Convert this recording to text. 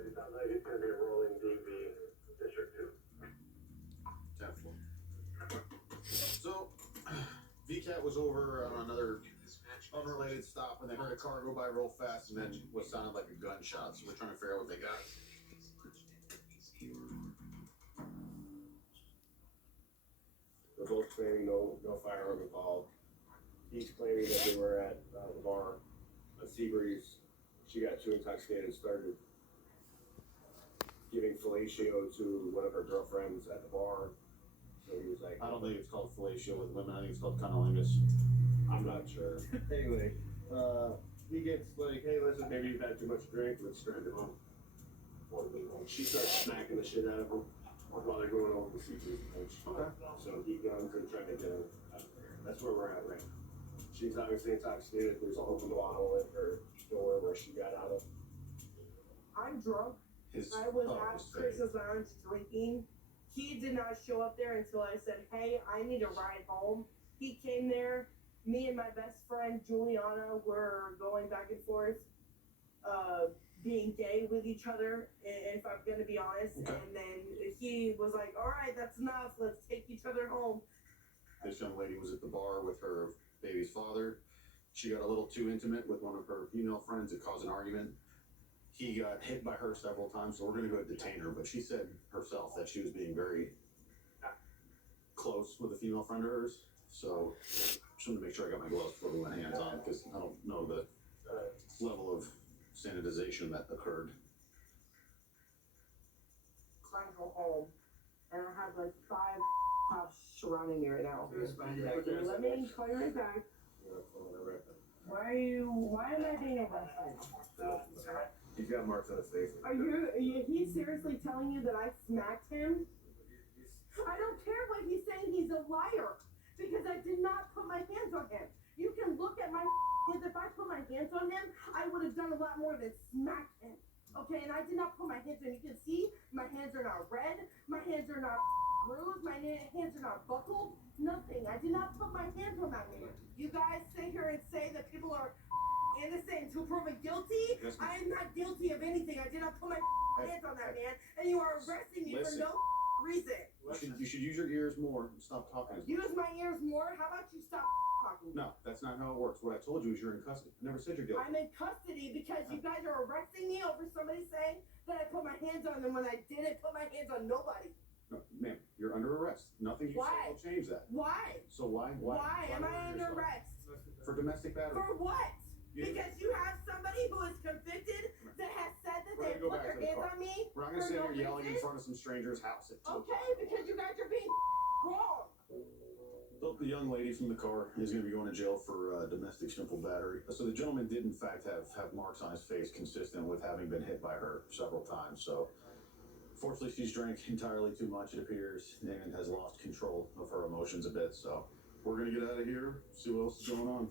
It sounds like it's going to be a rolling DV District 2. Definitely. So, VCAT was over on another unrelated stop, and they heard a car go by real fast, and then what sounded like a gunshot. So we're trying to figure out what they got. They're both claiming no firearm involved. He's claiming that they were at the bar on Seabreeze. She got too intoxicated and started giving fellatio to one of her girlfriends at the bar. So he was like, I don't think it's called fellatio with women. I think it's called cunnilingus. I'm not sure. Anyway, he gets like, hey, listen, maybe you've had too much drink. Let's drive you home. She starts smacking the shit out of him while they're going over the Seabreeze bench. Okay. So he guns and trying to get her out of there. That's where we're at right now. She's obviously intoxicated. There's an open bottle in her door where she got out of. I'm drunk. His I was oh, at his face. Chris's lounge drinking. He did not show up there until I said, hey, I need a ride home. He came there. Me and my best friend, Juliana, were going back and forth, being gay with each other, if I'm going to be honest. Okay. And then he was like, all right, that's enough. Let's take each other home. This young lady was at the bar with her baby's father. She got a little too intimate with one of her female friends. It caused an argument. He got hit by her several times, so we're going to go detain her. But she said herself that she was being very close with a female friend of hers. So just wanted to make sure I got my gloves before we went hands on, because I don't know the level of sanitization that occurred. Trying to go home. And I have like 5 cops surrounding me right now. Let me call you right back. Why am I being arrested? He's got marks on his face. Are he seriously telling you that I smacked him? I don't care what he's saying, he's a liar. Because I did not put my hands on him. You can look at my hands. If I put my hands on him, I would have done a lot more than smack him. Okay, and I did not put my hands on him. You can see my hands are not red. My hands are not bruised. My hands are not buckled. Nothing. I did not put my hands on that man. You guys sit here and say that people are innocent until proven guilty. Yes, I am not guilty of anything. I did not put my hands on that man. And you are arresting me Listen. for no reason. You should use your ears more and stop talking as much. Use my ears more? How about you stop talking? No, that's not how it works. What I told you is you're in custody. I never said you're guilty. I'm in custody because you guys are arresting me over somebody saying that I put my hands on them when I didn't put my hands on nobody. No, ma'am, you're under arrest. Nothing you say will change that. Why? So why Why am I under arrest? For domestic battery. For what? You- Because you have somebody who is convicted that has said that We're they gonna go put back their to the hands car. on me. We're not gonna for sit no here yelling in reason? front of some stranger's house at 2 Okay, because you guys are being wrong. So the young lady from the car is going to be going to jail for domestic simple battery. So the gentleman did in fact have marks on his face consistent with having been hit by her several times. So fortunately she's drank entirely too much, it appears, and has lost control of her emotions a bit. So we're going to get out of here, see what else is going on.